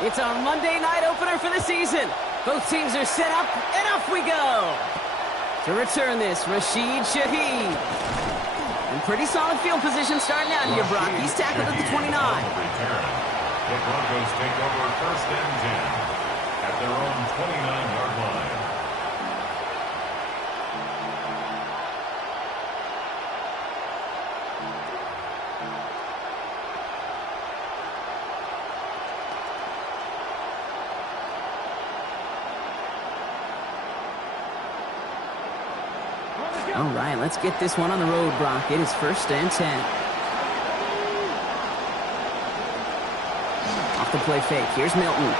It's our Monday night opener for the season. Both teams are set up, and off we go. To return this, Rashid Shaheed. In pretty solid field position starting out here, Brock. He's tackled at the 29. The Broncos take over 1st and 10 at their own 29-yard line. All right, let's get this one on the road, Brock. It is 1st and 10. Off the play fake. Here's Milton.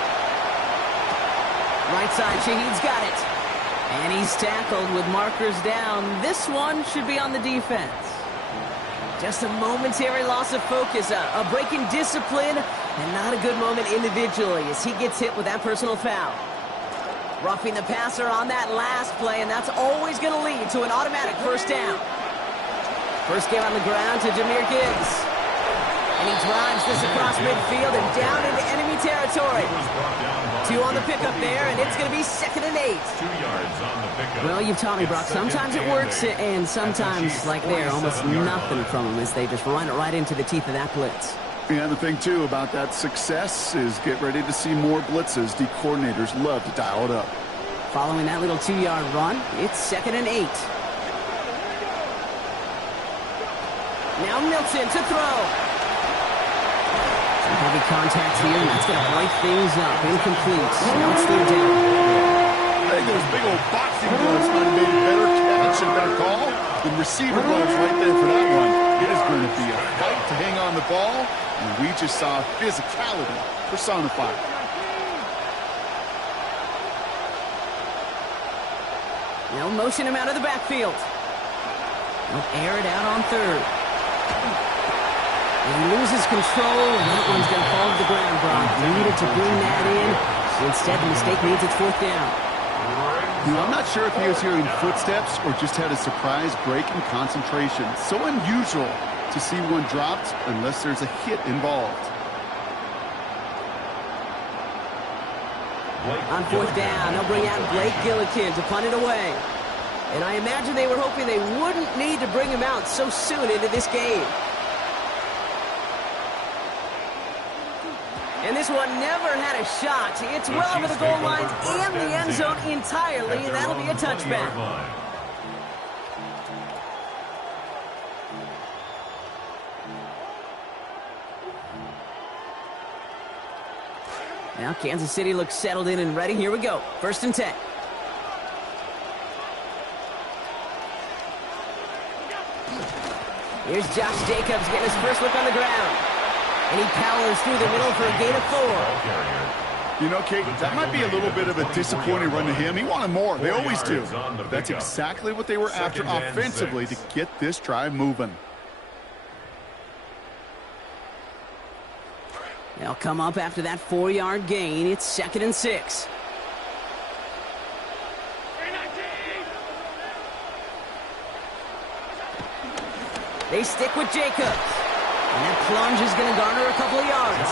Right side, Shaheed's got it. And he's tackled with markers down. This one should be on the defense. Just a momentary loss of focus, a break in discipline, and not a good moment individually as he gets hit with that personal foul. Roughing the passer on that last play, and that's always going to lead to an automatic 1st down. First game on the ground to Jahmyr Gibbs. And he drives this across midfield and down into enemy territory. 2 on the pickup there, and it's going to be 2nd and 8. 2 yards on the pickup. Well, you've taught me, Brock, sometimes it works, and sometimes, like there, almost nothing from them as they just run it right into the teeth of that blitz. Yeah, the thing, too, about that success is get ready to see more blitzes. The coordinators love to dial it up. Following that little 2-yard run, it's 2nd and 8. Now Milton to throw. Some heavy contact here, and that's going to break things up. Incomplete. Now it's 3rd down. I think those big old boxing gloves might have made a better catch and better call than receiver gloves right there for that one. It is going to be a fight to hang on the ball, and we just saw physicality personified. They'll motion him out of the backfield. They'll air it out on 3rd. And he loses control, and that one's going to fall to the ground, Brock. Needed to bring that in. Instead, the mistake means it's 4th down. You know, I'm not sure if he was hearing footsteps or just had a surprise break in concentration. So unusual to see one dropped unless there's a hit involved. On 4th down, they'll bring out Blake Gillikin to punt it away. And I imagine they were hoping they wouldn't need to bring him out so soon into this game. And this one never had a shot. It's well over the goal lines and the end zone entirely. That'll be a touchback. Now Kansas City looks settled in and ready. Here we go. 1st and 10. Here's Josh Jacobs getting his first look on the ground. And he powers through the middle for a gain of 4. You know, Kate, that might be a little bit of a disappointing run to him. He wanted more. They always do. But that's exactly what they were after offensively to get this drive moving. They'll come up after that 4-yard gain. It's 2nd and 6. They stick with Jacobs. And that plunge is going to garner a couple of yards.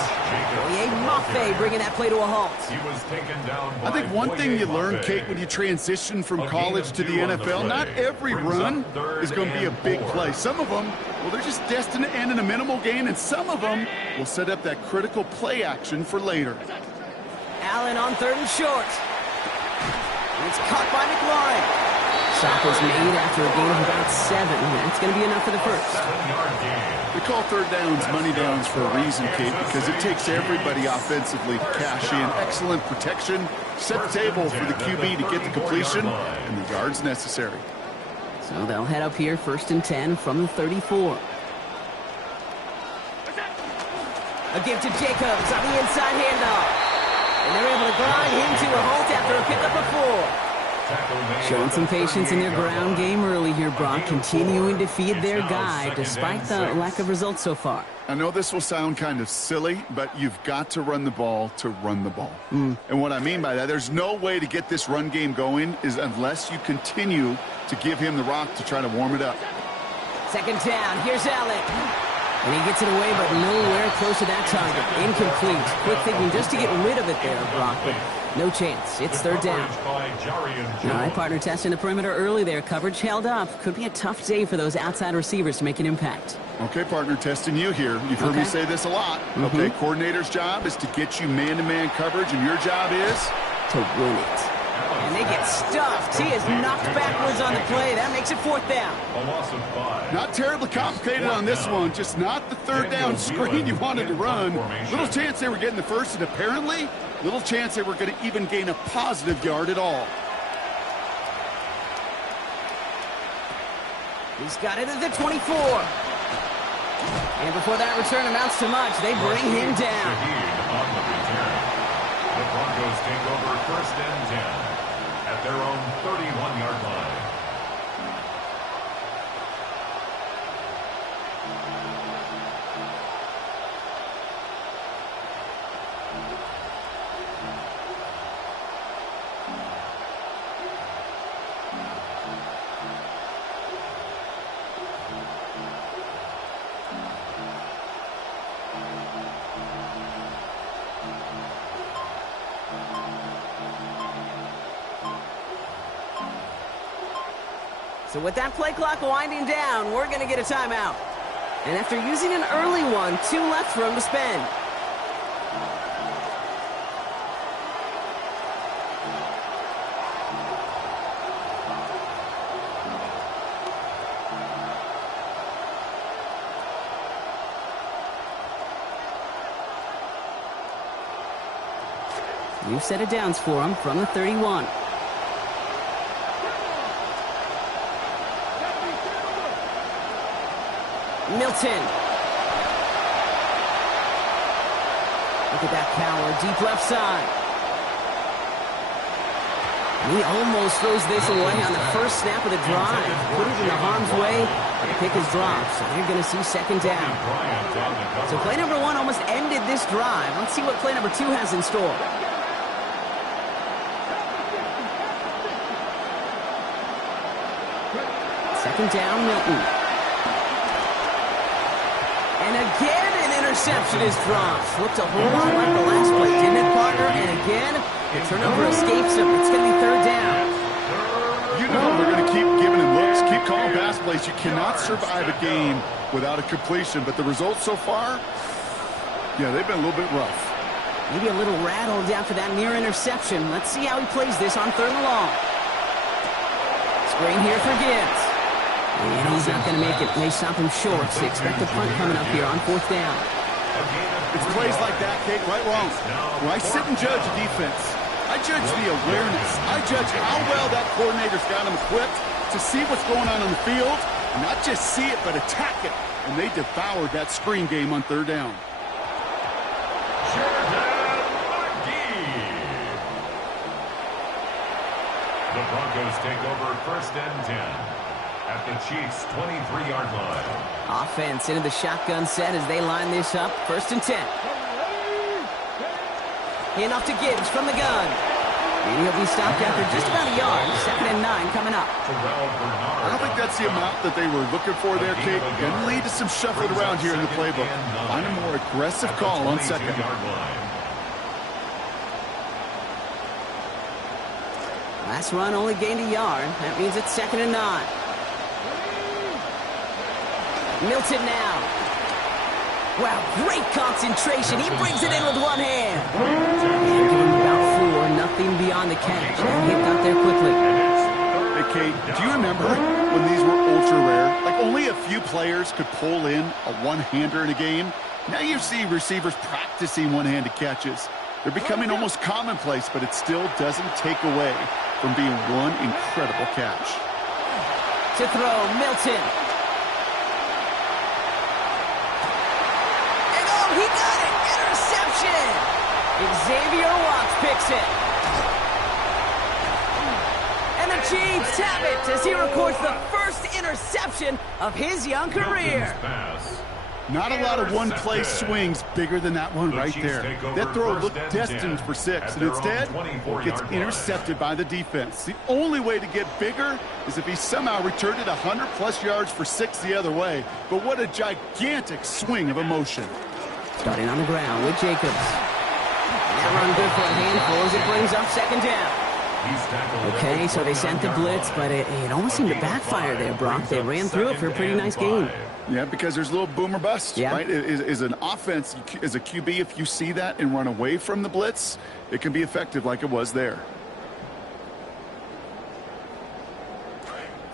Oye Mafe bringing that play to a halt. He was taken down by I think one thing you learn, Kate, when you transition from college to the NFL, not every run is going to be a big play. Some of them, well, they're just destined to end in a minimal gain, and some of them will set up that critical play action for later. Allen on 3rd and short. And it's caught by McLaurin. Stop was made after a gain of about 7. That's going to be enough for the first. 7-yard gain. We call 3rd downs money downs for a reason, Kate, because it takes everybody offensively to cash in. Excellent protection, set the table for the QB to get the completion and the yards necessary. So they'll head up here 1st and 10 from the 34. A give to Jacobs on the inside handoff. And they're able to grind him to a halt after a pickup of 4. Showing some patience in their ground game early here, Brock, continuing to feed their guy despite the lack of results so far. I know this will sound kind of silly, but you've got to run the ball to run the ball. And what I mean by that, there's no way to get this run game going is unless you continue to give him the rock to try to warm it up. 2nd down, here's Allen. And he gets it away, but nowhere close to that target. Incomplete. Quick thinking just to get rid of it there, Brock, but no chance. It's third down. All right, partner testing the perimeter early there. Coverage held up. Could be a tough day for those outside receivers to make an impact. Okay, partner, testing you here. You've heard me say this a lot. Okay, coordinator's job is to get you man-to-man coverage, and your job is to win it. And they get stuffed. He is knocked backwards on the play. That makes it fourth down. A loss of 5. Not terribly complicated on this one. Just not the third down screen you wanted to run. Little chance they were getting the first, and apparently, little chance they were going to even gain a positive yard at all. He's got it at the 24. And before that return amounts to much, they bring him down. On the return. The Broncos take over first and 10 at their own 31-yard line. So with that play clock winding down, we're going to get a timeout. And after using an early one, 2 left for him to spend. New set of downs for him from the 31. Milton. Look at that power, deep left side. He almost throws this away on the first snap of the drive. Put it in the harm's way, and the pick is dropped, so they're going to see second down. So play number 1 almost ended this drive. Let's see what play number 2 has in store. Second down, Milton. And again, an interception is dropped. Looked a whole lot like the last play, didn't it, partner? And again, the turnover escapes him. It's going to be third down. You know they're going to keep giving him looks, keep calling pass plays. You cannot survive a game without a completion. But the results so far, yeah, they've been a little bit rough. Maybe a little rattled after that near interception. Let's see how he plays this on third and long. Screen here for Gibbs. And he's not going to make it. May stop him short. So expect a punt coming up here on fourth down. It's plays like that, Kate, right wrong. When I sit and judge defense, I judge the awareness. I judge how well that coordinator's got him equipped to see what's going on the field. And not just see it, but attack it. And they devoured that screen game on third down. The Broncos take over first and 10 at the Chiefs' 23-yard line. Offense into the shotgun set as they line this up. First and 10. Hand off to Gibbs from the gun. And he'll be stopped after just about a yard. Second and 9 coming up. I don't think that's the amount that they were looking for there, Kate. Going to lead to some shuffling around here in the playbook. Find a more aggressive call on second. Last run only gained a yard. That means it's second and 9. Milton now. Wow, great concentration. He brings it in with one hand. And give him about 4, nothing beyond the catch. And he got there quickly. Hey, Kate, do you remember when these were ultra rare? Like only a few players could pull in a one-hander in a game. Now you see receivers practicing one-handed catches. They're becoming almost commonplace, but it still doesn't take away from being one incredible catch. To throw, Milton. And oh, he got it! Interception! Xavier Watts picks it. And the Chiefs have it as he records the first interception of his young career. Not a lot of one-play swings bigger than that one right there. That throw looked destined for 6, and instead, it gets intercepted by the defense. The only way to get bigger is if he somehow returned it 100-plus yards for 6 the other way. But what a gigantic swing of emotion. Starting on the ground with Jacobs. That run good for a handful as it brings up second down. Okay, so they sent the blitz, but it almost seemed to backfire there, Brock. They ran through it for a pretty nice gain. Yeah, because there's a little boom or bust, yeah. Right? Is an offense, as a QB, if you see that and run away from the blitz, it can be effective like it was there.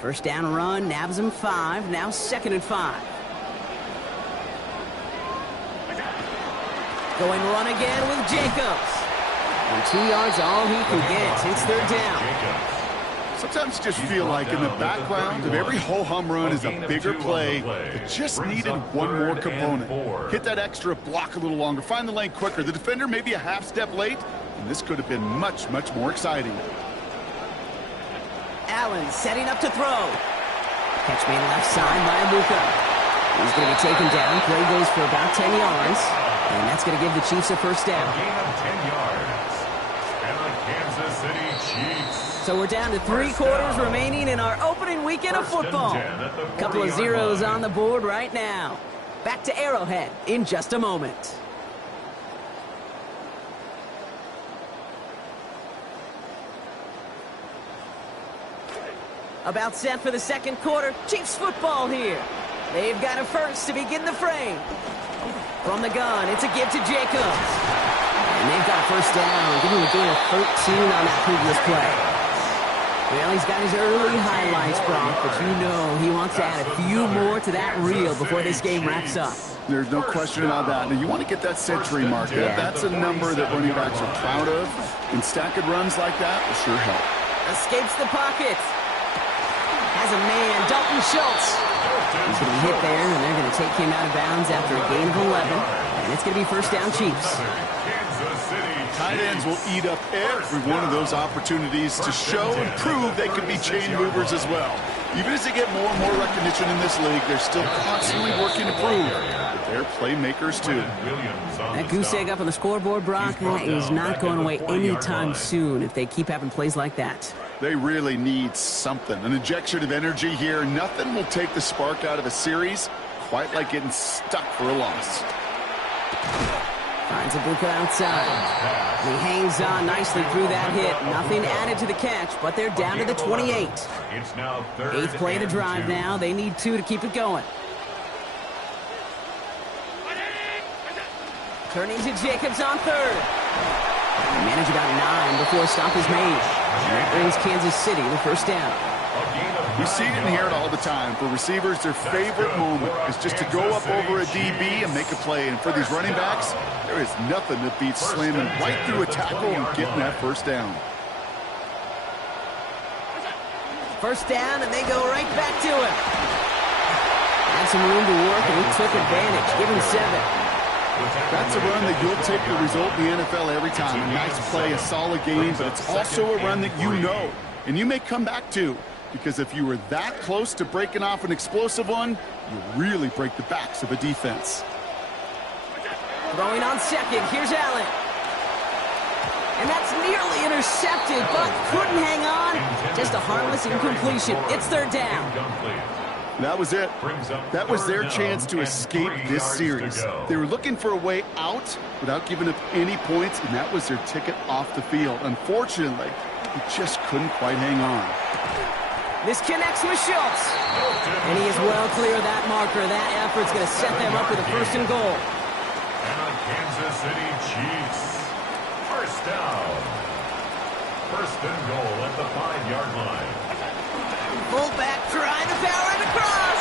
First down run, nabs him 5, now 2nd and 5. Going run again with Jacobs. And 2 yards all he can get. It's 3rd down. Sometimes you just feel like in the background of every ho-hum run is a bigger play that just needed one more component. Hit that extra block a little longer. Find the lane quicker. The defender may be a half step late, and this could have been much, much more exciting. Allen setting up to throw. Catch made left side by Abuka. He's going to be taken down. Play goes for about 10 yards. And that's going to give the Chiefs a first down. A gain of 10 yards. And the Kansas City Chiefs. So we're down to 3 quarters remaining in our opening weekend of football. A couple of zeros on the board right now. Back to Arrowhead in just a moment. About set for the second quarter. Chiefs football here. They've got a first to begin the frame. From the gun, it's a give to Jacobs. And they've got a first down, giving him a gain of 13 on that previous play. Well, he's got his early highlights, Brock, but you know he wants to add a few more to that reel before this game wraps up. There's no question about that. Now, you want to get that century mark. Yeah. That's a number that running backs are proud of, and stacking runs like that will sure help. Escapes the pocket. Has a man, Dalton Schultz. He's going to be hit there, and they're going to take him out of bounds after a gain of 11. And it's going to be first down Chiefs. Tight ends will eat up every one of those opportunities to show and prove they can be chain movers as well. Even as they get more and more recognition in this league, they're still constantly working to prove that they're playmakers too. That goose egg up on the scoreboard, Brock, that is not going away anytime soon if they keep having plays like that. They really need something, an injection of energy here. Nothing will take the spark out of a series quite like getting stuck for a loss. Finds Abuka outside. And he hangs on nicely through that hit. Nothing added to the catch, but they're down to the 28. It's now 8th play of the drive now. They need 2 to keep it going. Turning to Jacobs on 3rd. They manage about 9 before a stop is made. And that brings Kansas City the first down. We see it and hear it all the time. For receivers, their favorite moment is just to go up over a DB and make a play. And for these running backs, there is nothing that beats slamming right through a tackle and getting that first down. First down, and they go right back to him. Had some room to work, and he took advantage. Give him 7. That's a run that you'll take the result in the NFL every time. A nice play, a solid game, but it's also a run that you know and you may come back to. Because if you were that close to breaking off an explosive one, you really break the backs of a defense. Throwing on 2nd, here's Allen. And that's nearly intercepted, but couldn't hang on. Just a harmless incompletion. It's 3rd down. That was it. That was their chance to escape this series. They were looking for a way out without giving up any points, and that was their ticket off the field. Unfortunately, he just couldn't quite hang on. This connects with Schultz. And he is well clear of that marker. That effort's going to set them up with a 1st and goal. And the Kansas City Chiefs. First down. 1st and goal at the 5-yard line. Fullback trying to power it across.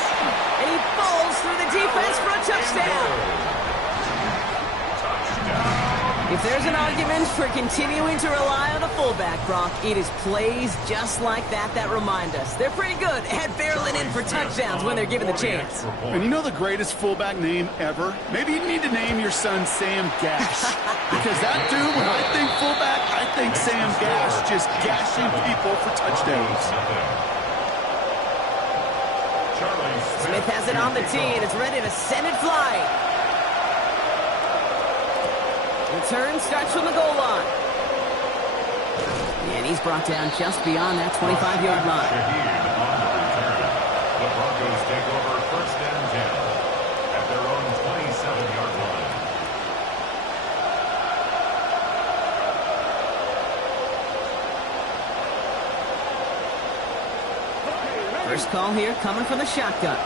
And he falls through the defense for a touchdown. If there's an argument for continuing to rely on a fullback, Brock, it is plays just like that that remind us. They're pretty good at barreling in for touchdowns when they're given the chance. And you know the greatest fullback name ever? Maybe you need to name your son Sam Gash. Because that dude, when I think fullback, I think Sam Gash just gashing people for touchdowns. Smith has it on the tee, and it's ready to send it flying. Return starts from the goal line. And he's brought down just beyond that 25-yard line. The Broncos take over first and 10 at their own 27-yard line. First call here coming from the shotgun.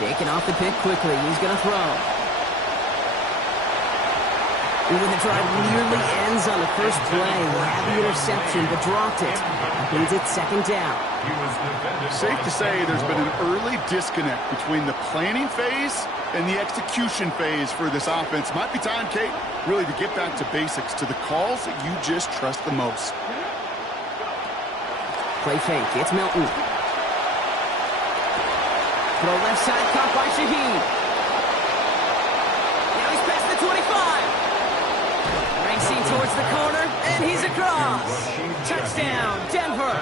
Shaking off the pick quickly. He's going to throw. Even the drive nearly ends on the first play. They had the interception, but dropped it. That means it's second down. Safe to say there's been an early disconnect between the planning phase and the execution phase for this offense. Might be time, Kate, really to get back to basics, to the calls that you just trust the most. Play fake. It's Milton. Throw left side, caught by Shaheed. Now he's past the 25. Racing towards the corner, and he's across. Touchdown, Denver.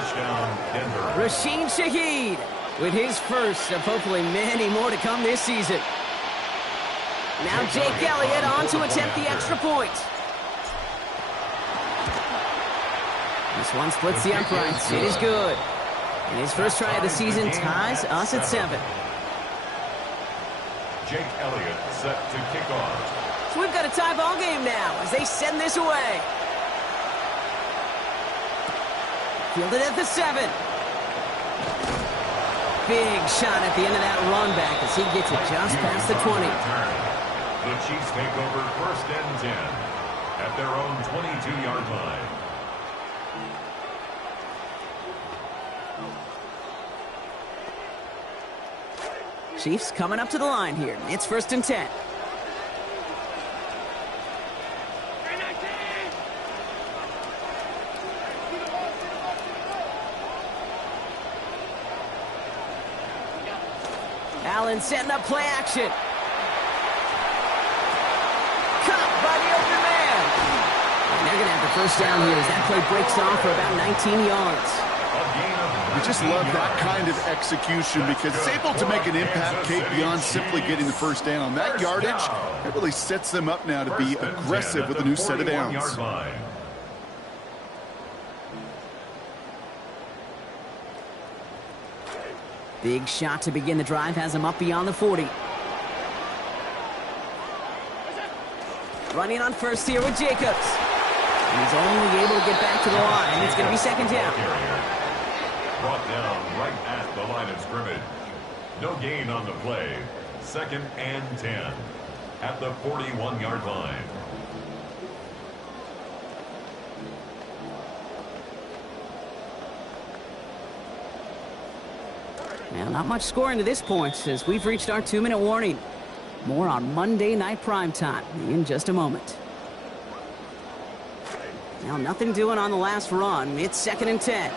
Rasheen Shaheed with his first of hopefully many more to come this season. Now Jake Elliott on to attempt the extra point. This one splits the uprights. It is good. And his first try of the season ties us at 7. Jake Elliott set to kick off. So we've got a tie ball game now as they send this away. Fielded at the 7. Big shot at the end of that run back as he gets it just past the 20. The Chiefs take over first and 10 at their own 22-yard line. Chiefs coming up to the line here. It's first and 10. Allen setting up play action. Caught by the open man. And they're going to have the first down here as that play breaks off for about 19 yards. You just love that kind of execution because it's able to make an impact, Kate, beyond simply getting the first down. On that yardage, it really sets them up now to be aggressive with a new set of downs. Big shot to begin the drive has him up beyond the 40. Running on first here with Jacobs. And he's only able to get back to the line. It's going to be second down. Brought down right at the line of scrimmage. No gain on the play. Second and 10 at the 41-yard line. Now, not much scoring to this point as we've reached our 2-minute warning. More on Monday Night Primetime in just a moment. Now, nothing doing on the last run. It's second and 10.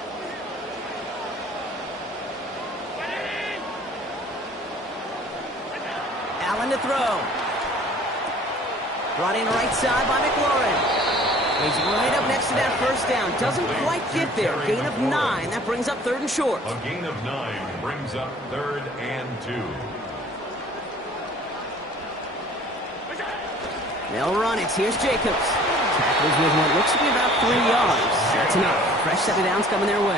Allen to throw. Brought in right side by McLaurin. He's right up next to that first down. Doesn't quite get there. Gain of 9. That brings up third and short. A gain of 9 brings up third and 2. They'll run it. Here's Jacobs. Tackles with what looks to be about 3 yards. That's enough. Fresh set of downs coming their way.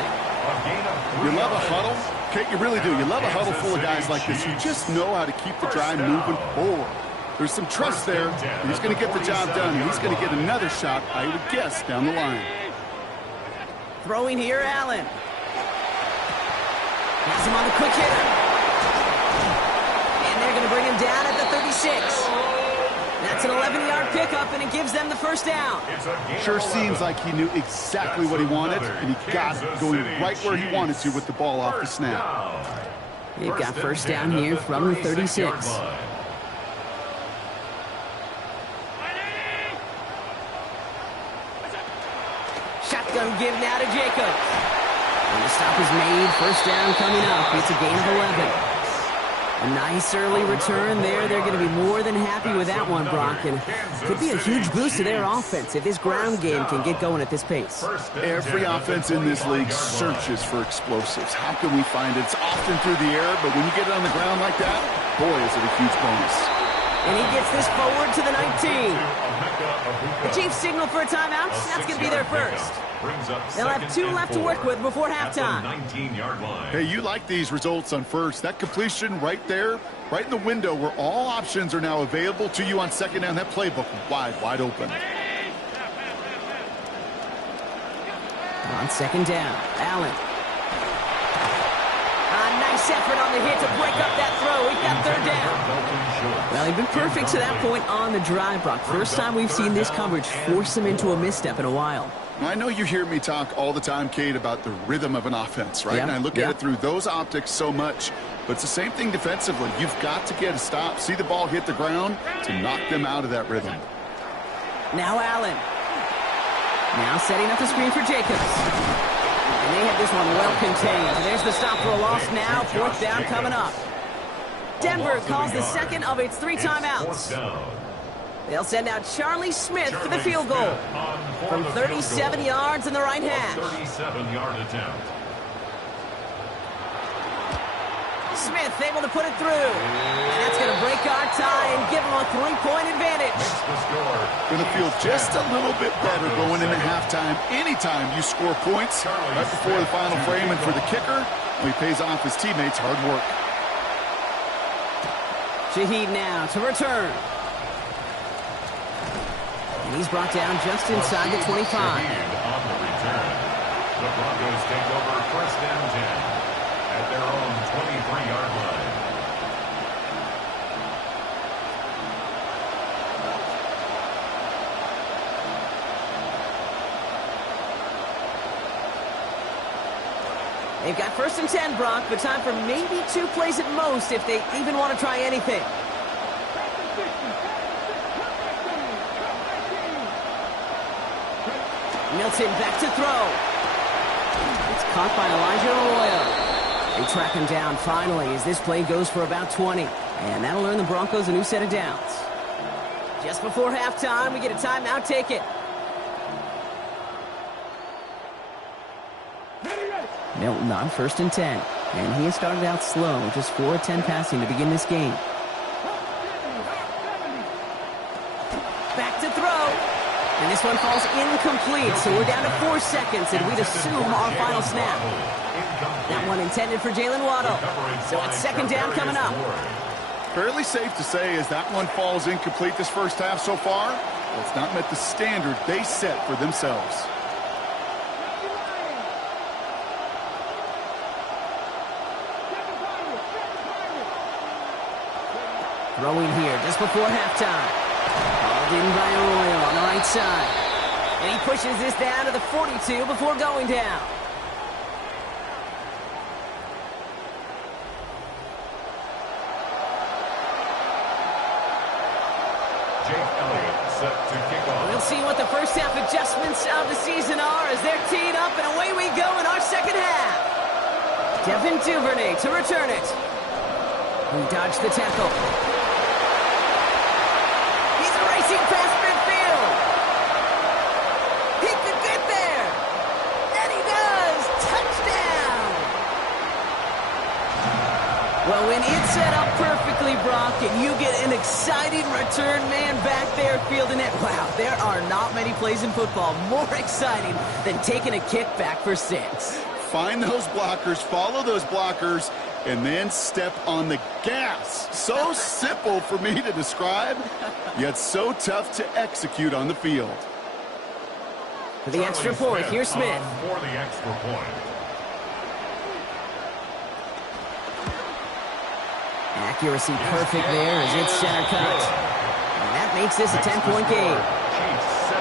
You love a huddle? Kate, you really do. You love a huddle full of guys like this who just know how to keep the drive moving forward. There's some trust there. He's going to get the job done. He's going to get another shot, I would guess, down the line. Throwing here, Allen. Has him on the quick hitter. And they're going to bring him down at the 36. That's an 11-yard pickup, and it gives them the first down. Sure seems like he knew exactly what he wanted, and he got it going right where he wanted to with the ball off the snap. They've got first down here from the 36. Shotgun give now to Jacobs. And the stop is made. First down coming up. It's a gain of 11. A nice early return there. They're going to be more than happy with that one, Brock. And could be a huge boost to their offense if this ground game can get going at this pace. Every offense in this league searches for explosives. How can we find it? It's often through the air, but when you get it on the ground like that, boy, is it a huge bonus. And he gets this forward to the 19. The Chiefs signal for a timeout. That's going to be their first. They'll have 2 left to work with before halftime. Hey, you like these results on first. That completion right there, right in the window where all options are now available to you on second down. That playbook wide open. On second down, Allen. A nice effort on the hit to break up that throw. We've got third down. Well, he's been perfect to that point on the drive, Brock. First time we've seen this coverage force him into a misstep in a while. I know you hear me talk all the time, Kate, about the rhythm of an offense, right? Yep. And I look at it through those optics so much. But it's the same thing defensively. You've got to get a stop, see the ball hit the ground to knock them out of that rhythm. Now Allen. Now setting up the screen for Jacobs. And they have this one well contained. There's the stop for a loss now. Fourth down coming up. Denver calls the second of its 3 timeouts. They'll send out Charlie Smith for the field goal from 37 yards in the right hash. 37-yard attempt. Smith able to put it through. And that's going to break our tie and give them a 3-point advantage. Going to feel just a little bit better going into halftime. Anytime you score points right before the final frame, and for the kicker, he pays off his teammates' hard work. Shaheed now to return. And he's brought down just inside the 25. On the return. The Broncos take over first and 10 at their own 23-yard line. They've got first and 10, Brock, but time for maybe 2 plays at most if they even want to try anything. Milton back to throw. It's caught by Elijah Arroyo. They track him down finally as this play goes for about 20. And that'll earn the Broncos a new set of downs. Just before halftime, we get a timeout. Take it. Milton on first and 10. And he has started out slow, just 4 of 10 passing to begin this game. Back to throw. And this one falls incomplete, so we're down to 4 seconds, and we'd assume our final snap. That one intended for Jalen Waddle. So it's second down coming up. Fairly safe to say as that one falls incomplete this first half so far, well, it's not met the standard they set for themselves. Throwing here just before halftime. Called in by Arroyo on the right side. And he pushes this down to the 42 before going down. Set to kick off. We'll see what the first half adjustments of the season are as they're teed up, and away we go in our second half. Devin Duvernay to return it. He dodged the tackle. He's racing past midfield. He could get there. And he does. Touchdown. Well, when it's set up perfectly, Brock, and you get an exciting return man back there fielding it, wow, there are not many plays in football more exciting than taking a kick back for 6. Find those blockers, follow those blockers, and then step on the gas. So simple for me to describe, yet so tough to execute on the field. For the extra point, here's Smith. For the extra point. Accuracy perfect there as it's center cut. And that makes this a 10-point game. Chiefs 17,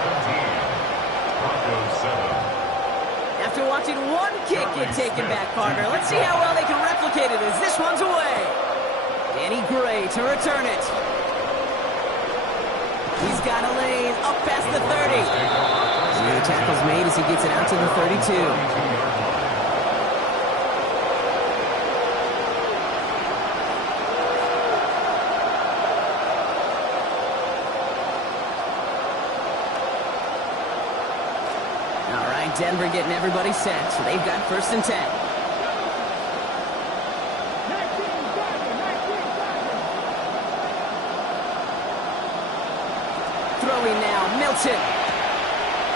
Broncos 7. After watching one kick get taken back, partner, let's see how well they can replicate it as this one's away. Danny Gray to return it. He's got a lane up past the 30. And the tackle's made as he gets it out to the 32. Denver getting everybody set, so they've got 1st and 10. Throwing now, Milton.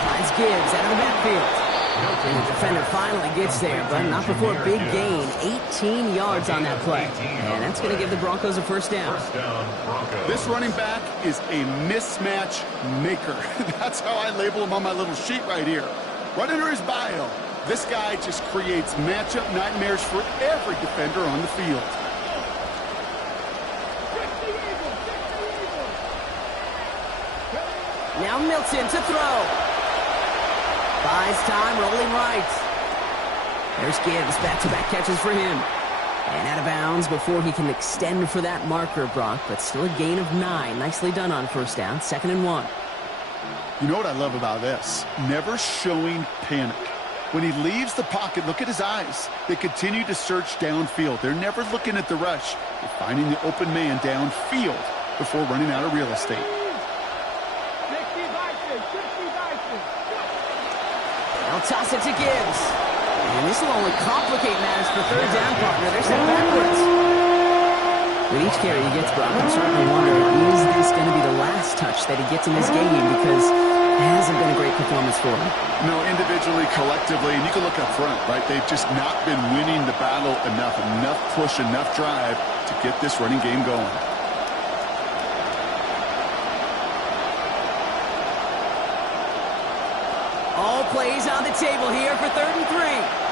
Finds Gibbs out of the backfield. And the defender finally gets there, but not before a big gain. 18 yards on that play. And that's going to give the Broncos a 1st down. This running back is a mismatch maker. That's how I label him on my little sheet right here. Right under his bio, this guy just creates matchup nightmares for every defender on the field. Now Milton to throw. Buys time, rolling right. There's Gibbs, back-to-back catches for him. And out of bounds before he can extend for that marker, Brock, but still a gain of 9. Nicely done on 1st down, 2nd and 1. You know what I love about this? Never showing panic. When he leaves the pocket, look at his eyes. They continue to search downfield. They're never looking at the rush. They're finding the open man downfield before running out of real estate. They'll toss it to Gibbs. And this will only complicate matters for 3rd down, partner. They're set backwards. With each carry he gets, Brock, I'm starting to wonder, is this going to be the last touch that he gets in this game? Because it hasn't been a great performance for him. No, individually, collectively, and you can look up front, right? They've just not been winning the battle enough push, enough drive to get this running game going. All plays on the table here for 3rd and 3.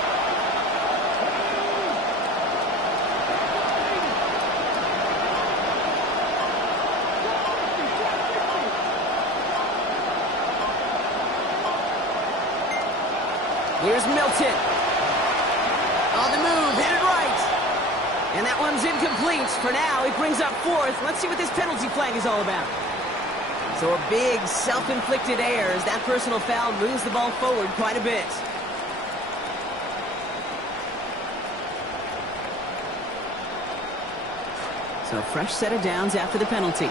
Here's Milton. On the move, hit it right. And that one's incomplete. For now, he brings up 4th. Let's see what this penalty flag is all about. So a big self-inflicted error as that personal foul moves the ball forward quite a bit. So a fresh set of downs after the penalty.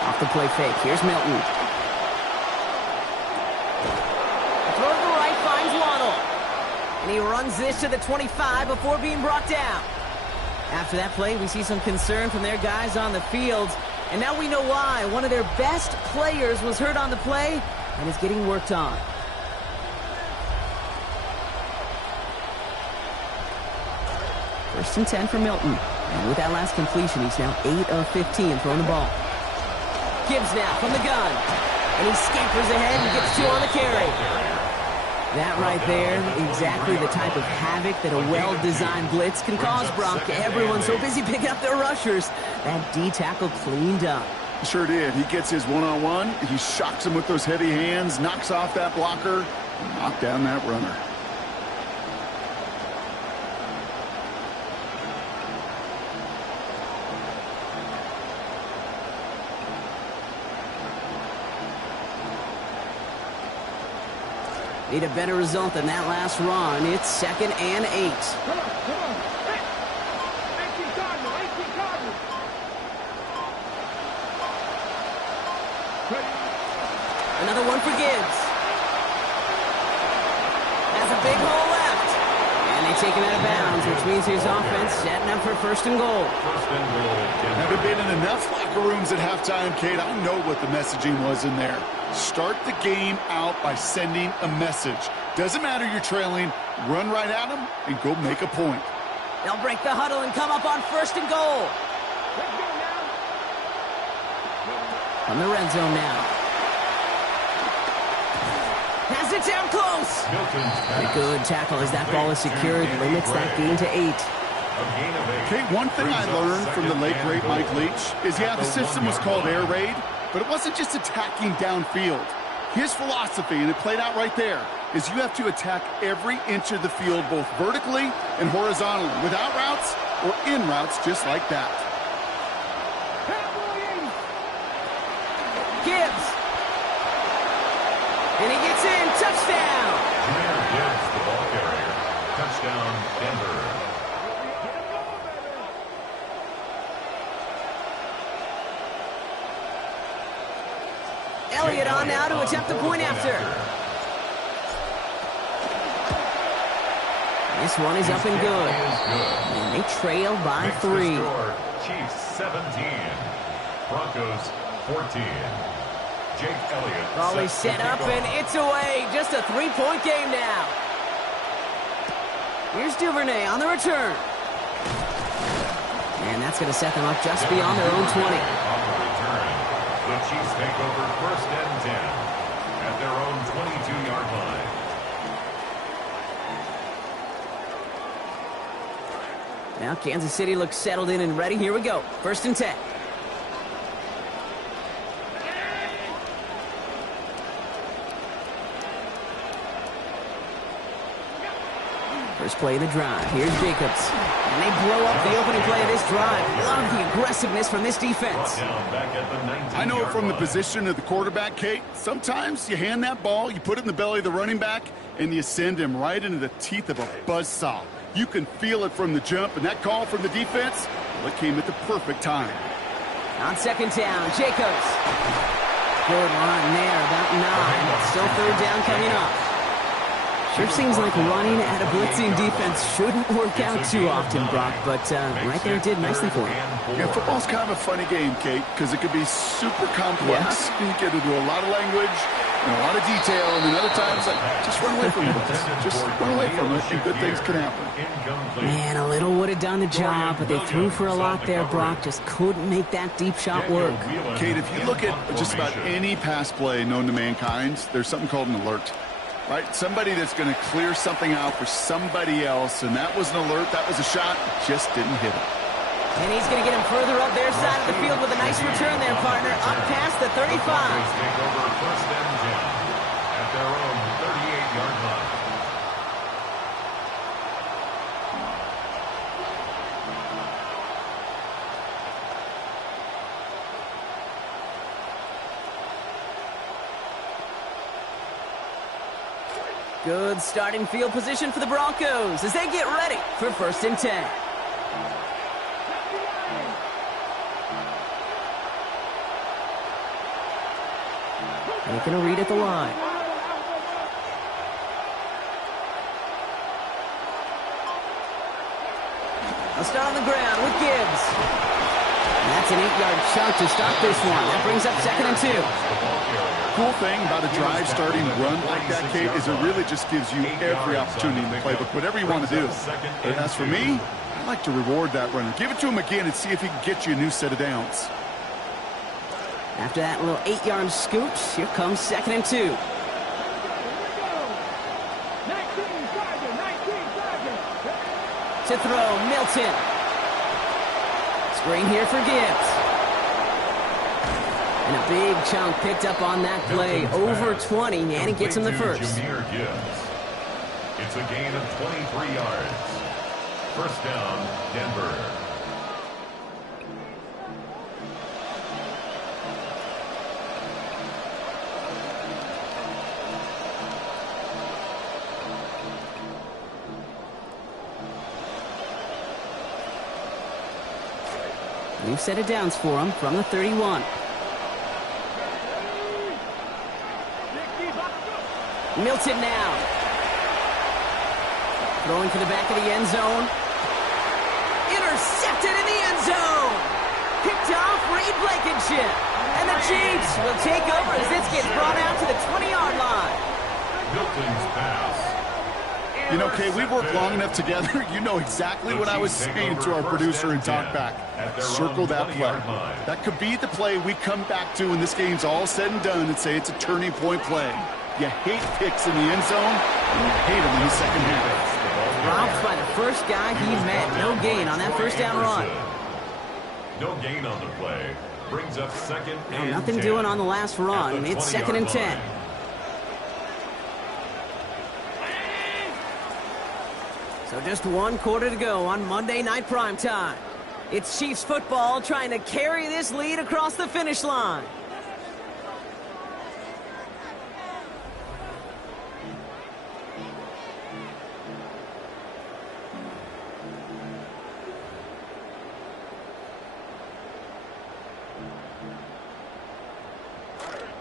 Off the play fake. Here's Milton. Throw to the right, finds Waddle. And he runs this to the 25 before being brought down. After that play, we see some concern from their guys on the field. And now we know why. One of their best players was hurt on the play and is getting worked on. First and 10 for Milton. And with that last completion, he's now 8 of 15 throwing the ball. Gibbs now from the gun. And he scampers ahead and gets 2 on the carry. That right there, exactly the type of havoc that a well-designed blitz can cause, Brock. Everyone's so busy picking up their rushers. That D tackle cleaned up. Sure did. He gets his one-on-one. He shocks him with those heavy hands, knocks off that blocker, and knocks down that runner. Need a better result than that last run. It's 2nd and 8. Come on. 18 Cardinals. Another one for Gibbs. Has a big hole left. And they take him out of bounds, which means his offense setting up for 1st and goal. Haven't been in enough locker rooms at halftime, Kate. I know what the messaging was in there. Start the game out by sending a message. Doesn't matter you're trailing, run right at them and go make a point. They'll break the huddle and come up on 1st and goal. From the red zone now. Has it down close. A good tackle as that ball is secured. Limits that gain to 8. Kate, one thing I learned from the late, great Mike Leach is, yeah, the system was called air raid, but it wasn't just attacking downfield. His philosophy, and it played out right there, is you have to attack every inch of the field, both vertically and horizontally, without routes or in routes just like that. Gibbs. And he gets in. Touchdown. Gibbs, the ball carrier. Touchdown, Denver. carry it on now to attempt the point after. This one is up and good. And they trail by 3. Chiefs 17, Broncos 14. Jake Elliott. Ball is set up and it's away. Just a 3-point game now. Here's Duvernay on the return. And that's going to set them up just beyond their own 20. On the return, the Chiefs take over 1st and 10 at their own 22-yard line. Now Kansas City looks settled in and ready. Here we go. 1st and 10. First play of the drive. Here's Jacobs. And they blow up the opening play of this drive. Love the aggressiveness from this defense. I know from the position of the quarterback, Kate, sometimes you hand that ball, you put it in the belly of the running back, and you send him right into the teeth of a buzzsaw. You can feel it from the jump, and that call from the defense, well, it came at the perfect time. On 2nd down, Jacobs. Good line there, about 9. Still 3rd down coming up. Sure seems like running at a blitzing defense shouldn't work out too often, Brock, but right there it did nicely for him. Yeah, football's kind of a funny game, Kate, because it could be super complex. Yeah. You get into a lot of language and a lot of detail, and then other times, like, just run away from it. Just run away from it, and good things can happen. Man, a little would have done the job, but they threw for a lot there, Brock. Just couldn't make that deep shot work. Kate, if you look at just about any pass play known to mankind, there's something called an alert. Right? Somebody that's going to clear something out for somebody else, and that was an alert, that was a shot, just didn't hit it. And he's going to get him further up their side of the field with a nice return there, partner, up past the 35. Take over 1st and 10 at their own 38-yard line. Good starting field position for the Broncos as they get ready for 1st and 10. Making a read at the line. I'll start on the ground with Gibbs. And that's an 8-yard chunk to start this one. That brings up 2nd and 2. Cool thing about a drive starting run like that, Kate, is it really just gives you every opportunity in the playbook, whatever you want to do. But as for me, I like to reward that runner. Give it to him again and see if he can get you a new set of downs. After that little 8-yard scoop, here comes 2nd and 2. To throw, Milton. Screen here for Gibbs. And a big chunk picked up on that play, over 20, and he gets him the first. It's a gain of 23 yards. 1st down, Denver. New set of downs for him from the 31. Milton now. Throwing for the back of the end zone. Intercepted in the end zone. Picked off Reed Blankenship. And the Chiefs will take over as this gets brought out to the 20-yard line. Milton's pass. You know, Kay, we've worked long enough together. You know exactly what I was saying to our producer and talk back. Circle that play. That could be the play we come back to when this game's all said and done and say it's a turning point play. You hate picks in the end zone, and you hate them in the second half. Dropped by the first guy he met. No gain on that 1st down run. No gain on the play. Brings up 2nd and nothing 10. Doing on the last run. It's 2nd and 10. So just 1 quarter to go on Monday Night Primetime. It's Chiefs football trying to carry this lead across the finish line.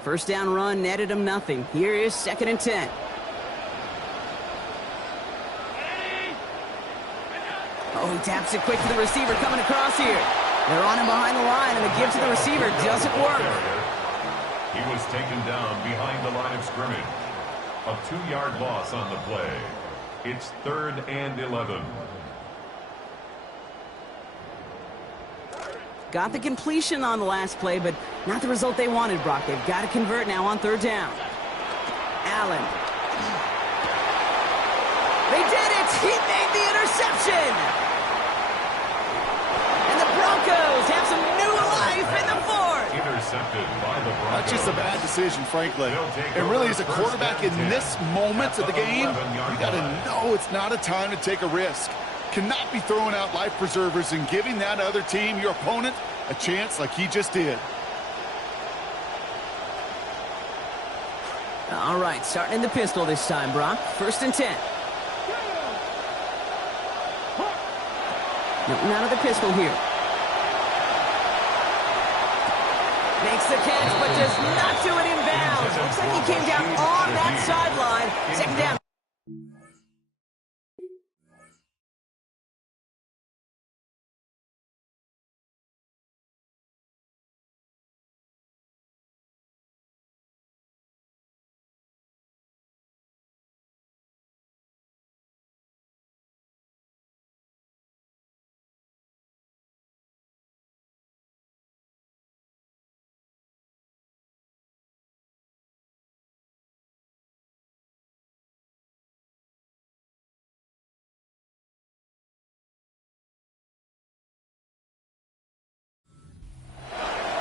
First down run netted him nothing. Here is 2nd and 10. Oh, he taps it quick to the receiver coming across here. They're on him behind the line, and the give to the receiver doesn't work. He was taken down behind the line of scrimmage. A 2-yard loss on the play. It's 3rd and 11. Got the completion on the last play, but not the result they wanted, Brock. They've got to convert now on 3rd down. Allen. They did it! He made the interception! And the Broncos have some new life in the 4th! Intercepted by the Broncos. That's just a bad decision, frankly. And really, as a quarterback in this moment of the game, you got to know it's not a time to take a risk. Cannot be throwing out life preservers and giving that other team, your opponent, a chance like he just did. All right, starting in the pistol this time, Brock. 1st and 10. Nothing out of the pistol here. Makes the catch, but does not do it in bounds. Looks like he came down on that sideline. 2nd down.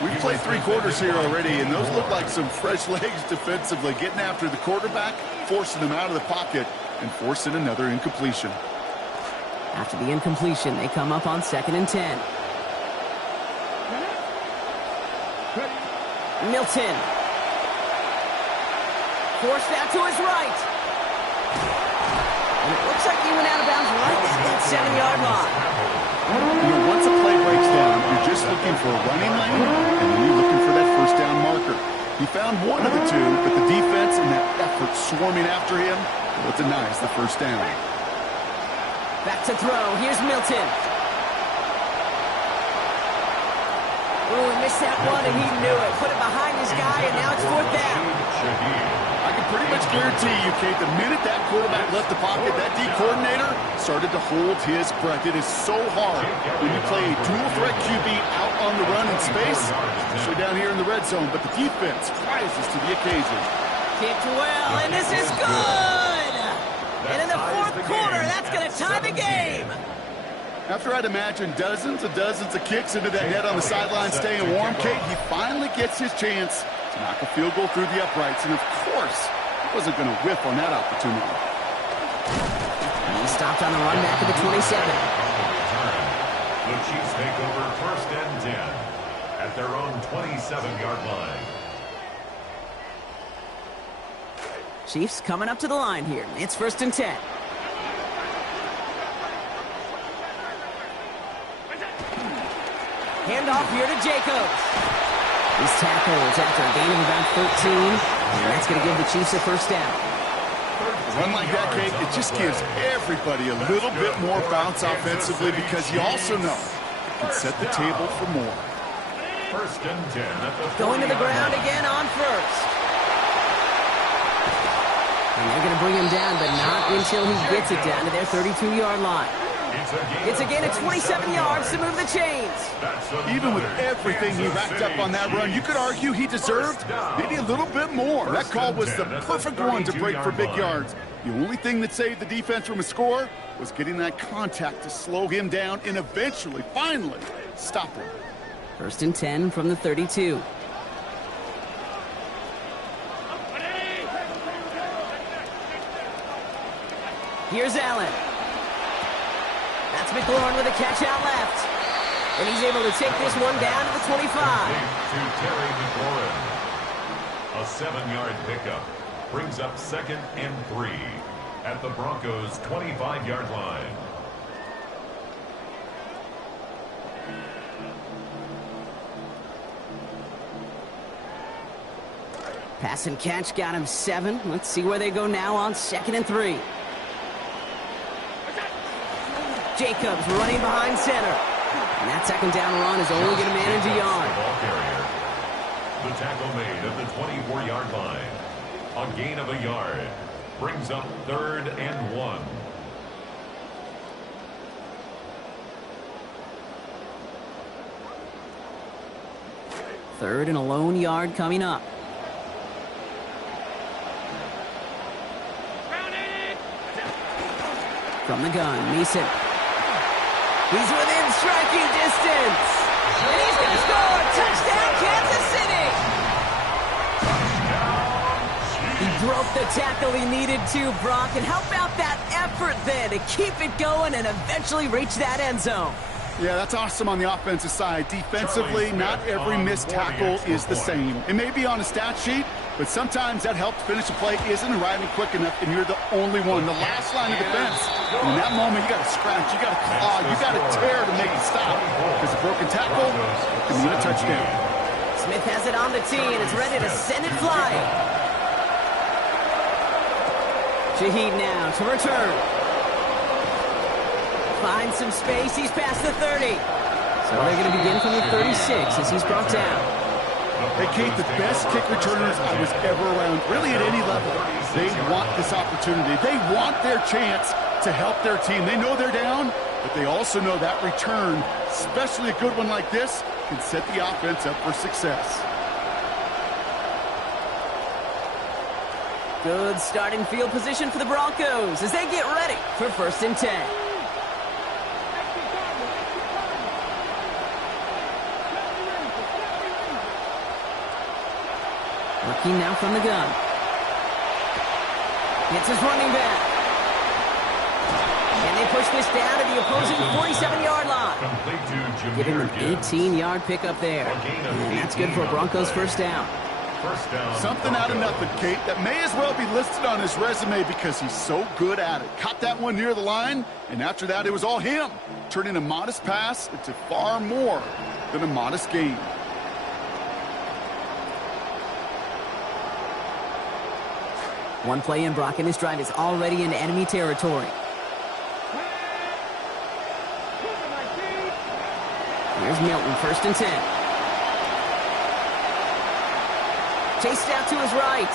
We've played 3 quarters here already, and those look like some fresh legs defensively, getting after the quarterback, forcing him out of the pocket, and forcing another incompletion. After the incompletion, they come up on 2nd and 10. Milton. Forced out to his right. And it looks like he went out of bounds right at that 7-yard line. You know, once a play breaks down, you're just looking for a running lane, and then you're looking for that 1st down marker. He found one of the 2, but the defense and that effort swarming after him, well, it denies the 1st down. Back to throw. Here's Milton. Oh, he missed that one, and he knew it. Put it behind his guy, and now it's 4th down. I can pretty much guarantee you, Kate, the minute that quarterback left the pocket, that D coordinator started to hold his breath. It is so hard when you play a dual-threat QB out on the run in space, especially down here in the red zone, but the defense rises to the occasion. Kicked well, and this is good! And in the 4th quarter, that's going to tie the game. After I'd imagine dozens and dozens of kicks into that net on the sideline staying warm, Kate, he finally gets his chance to knock a field goal through the uprights, and of course, he wasn't going to whiff on that opportunity. And he stopped on the run back at the 27. The Chiefs take over 1st and 10 at their own 27-yard line. Chiefs coming up to the line here. It's 1st and 10. Handoff here to Jacobs. He's tackled after a gain of about 13, and that's going to give the Chiefs a 1st down. A run like that, Kate, it just gives everybody a little bit more bounce offensively because you also know it can set the table for more. 1st and 10 at the Going to the ground again on 1st. And they're going to bring him down, but not until he gets it down to their 32-yard line. It's a gain of 27 yards to move the chains. Even with everything he racked up on that run, you could argue he deserved maybe a little bit more. That call was the perfect one to break for big yards. The only thing that saved the defense from a score was getting that contact to slow him down and eventually, finally, stop him. 1st and 10 from the 32. Here's Allen. That's McLaurin with a catch out left. And he's able to take this one down to the 25. To Terry McLaurin. A 7-yard pickup brings up 2nd and 3 at the Broncos' 25-yard line. Pass and catch got him 7. Let's see where they go now on 2nd and 3. Jacobs running behind center. And that 2nd down run is only going to manage a yard. The tackle made at the 24-yard line. A gain of a yard. Brings up 3rd and 1. Third and a lone yard coming up. From the gun, Mason. He's within striking distance. And he's going to score. Touchdown, Kansas City. He broke the tackle he needed to, Brock. And how about that effort then to keep it going and eventually reach that end zone? Yeah, that's awesome on the offensive side. Defensively, not every missed tackle is the same. It may be on a stat sheet, but sometimes that help to finish a play isn't arriving quick enough, and you're the only one. The last line of defense, in that moment, you got to scratch, you got to claw, you got to tear to make it stop. Because a broken tackle can mean a touchdown. Smith has it on the tee, and it's ready to send it flying. Shaheed now to return. Finds some space. He's past the 30. So they're going to begin from the 36 as he's brought down. Hey, Kate, the best kick returners I was ever around, really at any level, they want this opportunity. They want their chance to help their team. They know they're down, but they also know that return, especially a good one like this, can set the offense up for success. Good starting field position for the Broncos as they get ready for 1st and 10. Working now from the gun. It's his running back. And they push this down to the opposing 47-yard line. Give him an 18-yard pickup there. And that's good for a Broncos 1st down. Something out of nothing, Kate, that may as well be listed on his resume because he's so good at it. Caught that one near the line, and after that, it was all him. Turning a modest pass into far more than a modest gain. One play in, Brock, and this drive is already in enemy territory. Here's Milton, 1st and 10. Chased out to his right.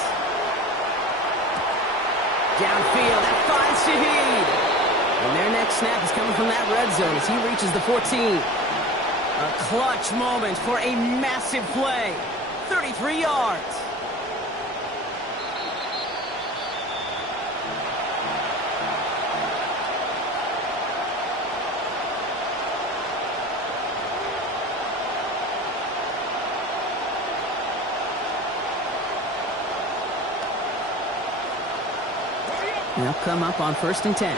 Downfield, that finds Shaheed. And their next snap is coming from that red zone as he reaches the 14. A clutch moment for a massive play. 33 yards. They'll come up on 1st and 10.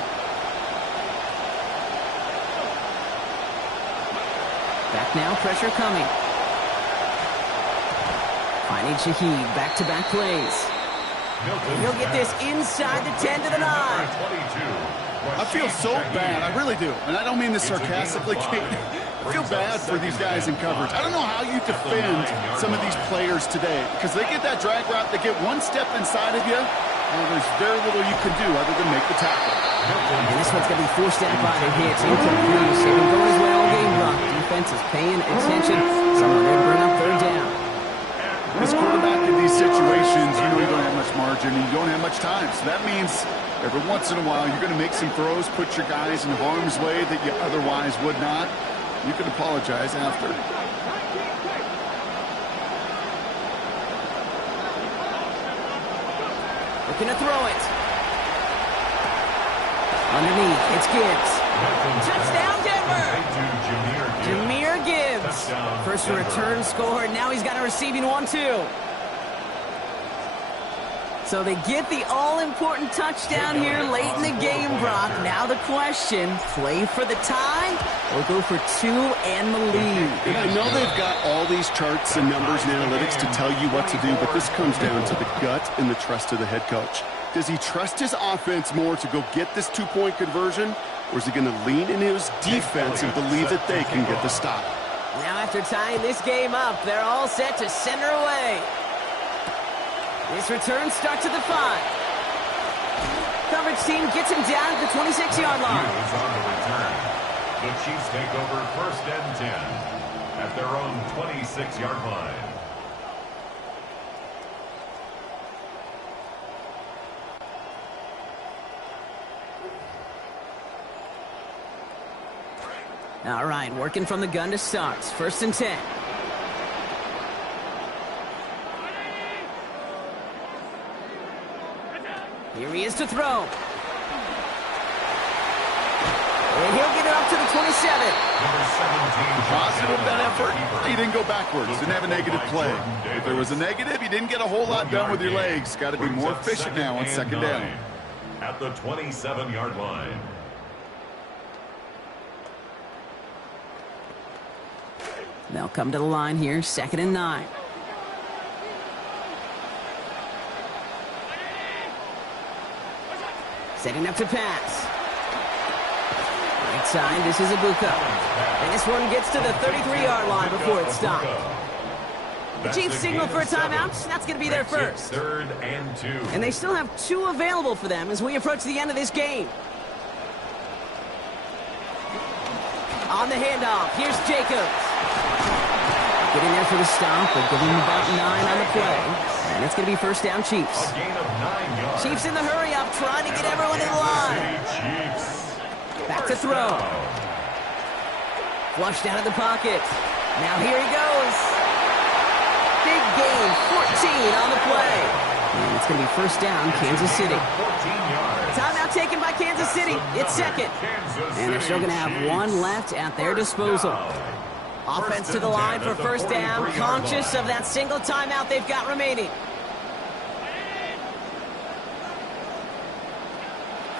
Back now, pressure coming. Finding Shaheed, back-to-back plays. And he'll get this inside the 10 to the 9. I feel so bad, I really do. And I don't mean this sarcastically, Kate. I feel bad for these guys in coverage. I don't know how you defend some of these players today because they get that drag route, they get one step inside of you, well, there's very little you can do other than make the tackle. And this one's going to be forced out by the hits. Incomplete. They've been going his way all game, Brock. Defense is paying attention. Someone there to bring up 3rd down. This quarterback in these situations, you know you don't have much margin and you don't have much time. So that means every once in a while you're going to make some throws, put your guys in harm's way that you otherwise would not. You can apologize after. Looking to throw it. Underneath, it's Gibbs. Touchdown, Denver! Jahmyr Gibbs. First return score, and now he's got a receiving one, too. So they get the all-important touchdown here late in the game, Brock. Now the question, play for the tie or go for 2 and the lead? And I know they've got all these charts and numbers and analytics to tell you what to do, but this comes down to the gut and the trust of the head coach. Does he trust his offense more to go get this 2-point conversion, or is he going to lean in his defense and believe that they can get the stop? Now after tying this game up, they're all set to send her away. This return starts at the 5. Coverage team gets him down at the 26-yard line. Hughes on the return. The Chiefs take over 1st and 10 at their own 26-yard line. All right, working from the gun to start. 1st and 10. Here he is to throw. And he'll get it up to the 27. Positive that effort. He didn't go backwards. Didn't have a negative play. If there was a negative, you didn't get a whole lot done with your legs. Got to be more efficient now on 2nd down. At the 27-yard line. They'll come to the line here, 2nd and 9. Setting up to pass. Right side, this is Ibuka. And this one gets to the 33-yard line before it's stopped. The Chiefs signal for a timeout. That's going to be their first. 3rd and 2. And they still have 2 available for them as we approach the end of this game. On the handoff, here's Jacobs. Getting there for the stop, but giving him about 9 on the play. And it's going to be 1st down Chiefs. A gain of 9 yards. Chiefs in the hurry-up, trying to get everyone in the line. Back to throw. Flushed out of the pocket. Now here he goes. Big gain, 14 on the play. And it's going to be 1st down, Kansas City. 14 yards. Timeout taken by Kansas City. It's 2nd. And they're still going to have 1 left at their disposal. Offense to the line for 1st down, conscious of that single timeout they've got remaining.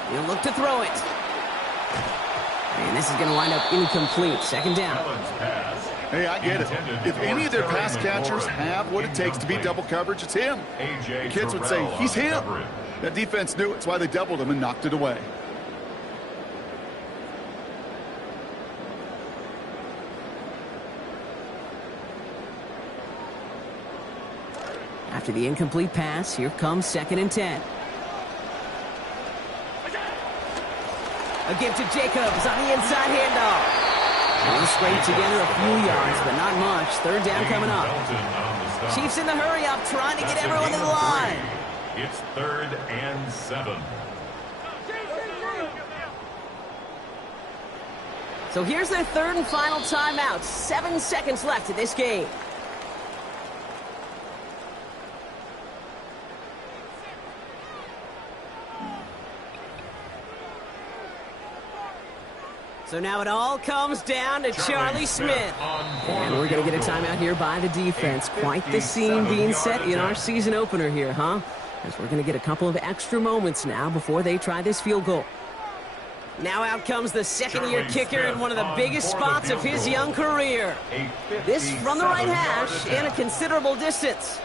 He'll look to throw it. And this is going to wind up incomplete. 2nd down. Hey, I get it. If any of their pass catchers have what it takes to beat double coverage, it's him. The kids would say, he's him. That defense knew it. It's why they doubled him and knocked it away. After the incomplete pass, here comes 2nd and 10. A give to Jacobs on the inside handoff. They'll scrape together a few yards, but not much. 3rd down coming up. Chiefs in the hurry-up, trying to get everyone in the line. It's 3rd and 7. So here's their 3rd and final timeout. 7 seconds left in this game. So now it all comes down to Charlie Smith. And we're going to get a timeout here by the defense. Quite the scene being set in our season opener here, huh? As we're going to get a couple of extra moments now before they try this field goal. Now out comes the 2nd-year kicker in one of the biggest spots of his young career. This from the right hash and a considerable distance.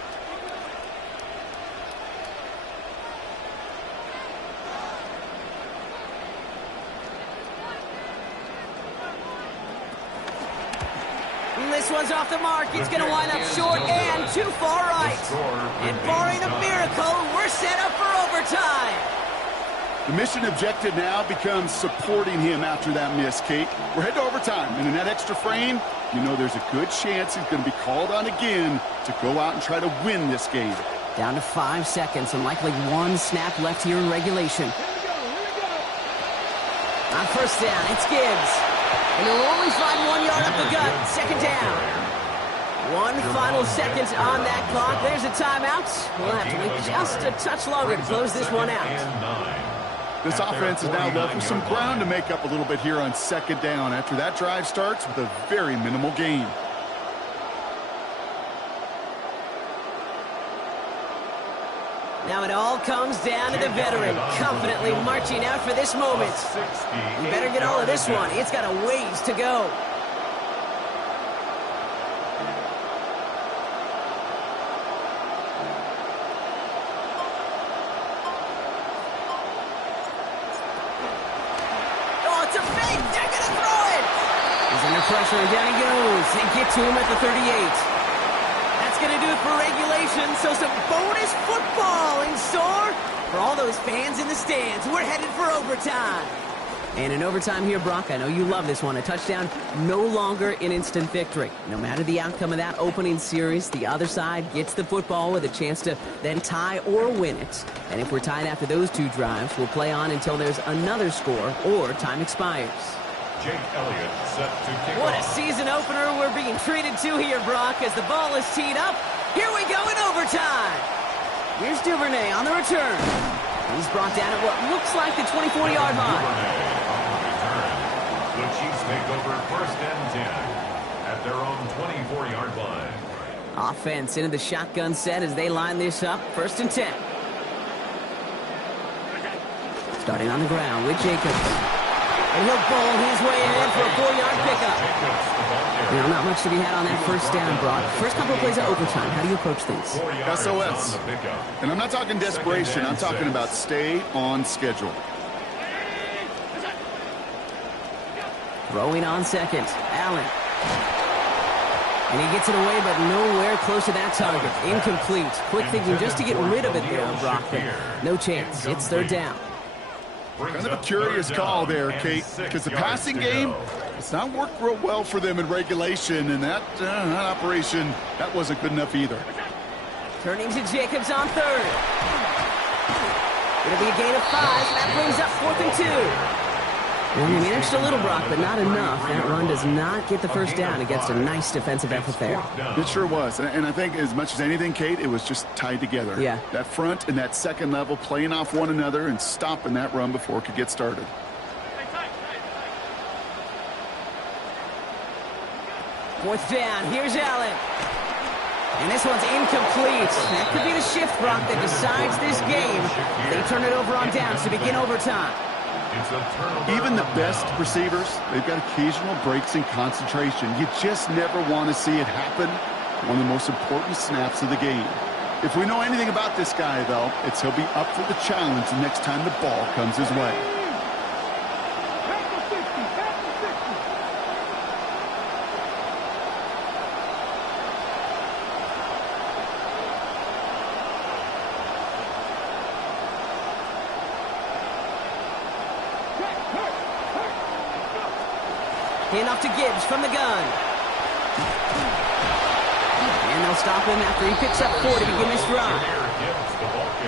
This one's off the mark. It's going to wind up short and too far right. And barring a miracle, we're set up for overtime. The mission objective now becomes supporting him after that miss, Kate. We're heading to overtime, and in that extra frame, you know there's a good chance he's going to be called on again to go out and try to win this game. Down to 5 seconds and likely 1 snap left here in regulation. On 1st down, it's Gibbs. And they'll only find 1 yard up the gut. 2nd down. 1 final second on that clock. There's a timeout. We'll have to wait just a touch longer to close this one out. This offense is now left with some ground to make up a little bit here on 2nd down after that drive starts with a very minimal gain. Now it all comes down to the veteran, confidently marching out for this moment. You better get all of this one. It's got a ways to go. Oh, it's a fake. They're going to throw it. He's under pressure, and down he goes. They get to him at the 38. That's going to do it for regulation, so some bonus football in store for all those fans in the stands. We're headed for overtime. And in overtime here, Brock, I know you love this one. A touchdown, no longer an instant victory. No matter the outcome of that opening series, the other side gets the football with a chance to then tie or win it. And if we're tied after those two drives, we'll play on until there's another score or time expires. Jake Elliott set to kick What a off. season opener we're being treated to here, Brock, as the ball is teed up. Here we go in overtime. Here's Duvernay on the return. He's brought down at what looks like the 24-yard line. The Chiefs take over 1st and 10 at their own 24-yard line. Offense into the shotgun set as they line this up. 1st and 10. Starting on the ground with Jacobs. And he'll bowl his way in for a 4-yard pickup. You know, not much to be had on that first down, Brock. First couple of plays of overtime. How do you approach things? SOS. And I'm not talking desperation. I'm talking about stay on schedule. Throwing on second. Allen. And he gets it away, but nowhere close to that target. Incomplete. Quick thinking just to get rid of it there, Brock. But no chance. It's 3rd down. Kind of a curious call there, Kate, because the passing game, it's not worked real well for them in regulation, and that operation, that wasn't good enough either. Turning to Jacobs on 3rd. It'll be a gain of 5, and that brings up 4th and 2. Well, he managed a little, Brock, but not enough. That run does not get the first down against a nice defensive effort there. It sure was. And I think as much as anything, Kate, it was just tied together. Yeah. That front and that second level playing off one another and stopping that run before it could get started. Fourth down. Here's Allen. And this one's incomplete. That could be the shift, Brock, that decides this game. They turn it over on downs to begin overtime. Even the best receivers, they've got occasional breaks in concentration. You just never want to see it happen on the most important snaps of the game. If we know anything about this guy, though, it's he'll be up for the challenge the next time the ball comes his way. Handoff to Gibbs from the gun. And they'll stop him after he picks up 4 to begin this drive.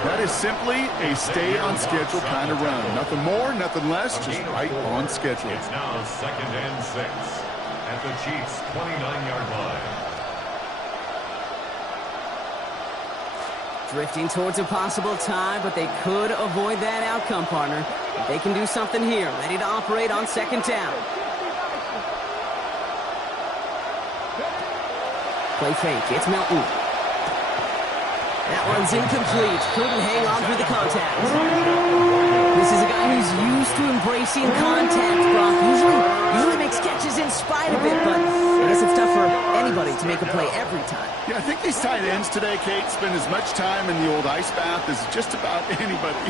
That is simply a stay-on-schedule kind of run. Nothing more, nothing less, just right on schedule. It's now 2nd and 6 at the Chiefs' 29-yard line. Drifting towards a possible tie, but they could avoid that outcome, partner. They can do something here. Ready to operate on 2nd down. Play fake. It's Melton. That one's incomplete. Couldn't hang on through the contact. This is a guy who's used to embracing contact, Brock. Usually makes catches in spite of it, but I guess it's tough for anybody to make a play every time. Yeah, I think these tight ends today, Kate, spend as much time in the old ice bath as just about anybody.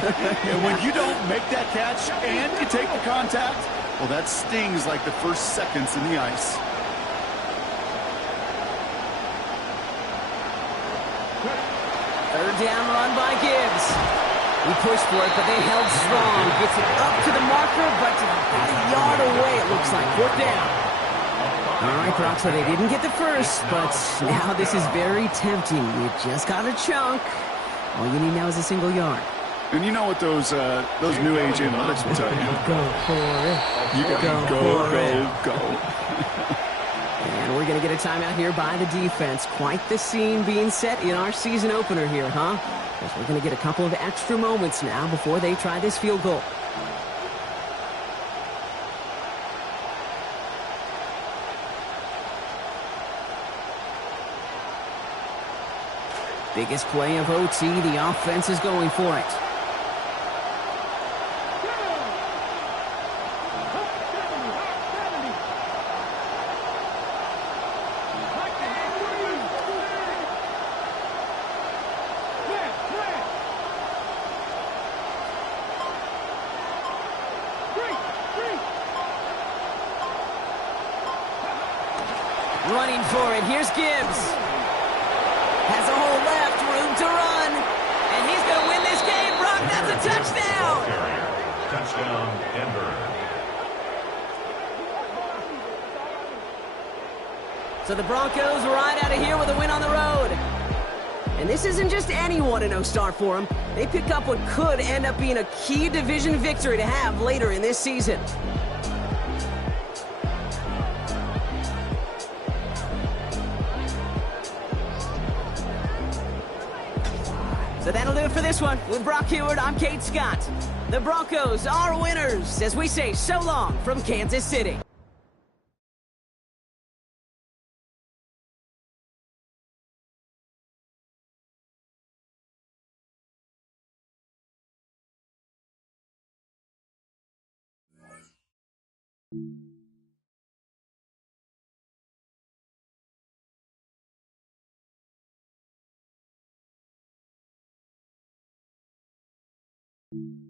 And when you don't make that catch and you take the contact, well, that stings like the first seconds in the ice. Third down run by Gibbs. He pushed for it, but they held strong. Gets it up to the marker, but about a yard away, it looks like. 4th down. All right, Brock, so they didn't get the first, but now this is very tempting. You just got a chunk. All you need now is a single yard. And you know what those new age analytics will tell you. Go for it. You gotta go. And we're going to get a timeout here by the defense. Quite the scene being set in our season opener here, huh? Because we're going to get a couple of extra moments now before they try this field goal. Biggest play of OT. The offense is going for it. Running for it. Here's Gibbs. Has a hole left, room to run. And he's going to win this game, Brock. That's a touchdown. Touchdown, Denver. So the Broncos ride out of here with a win on the road. And this isn't just any 1-0 start for them. They pick up what could end up being a key division victory to have later in this season. So that'll do it for this one. With Brock Heward, I'm Kate Scott. The Broncos are winners as we say so long from Kansas City. You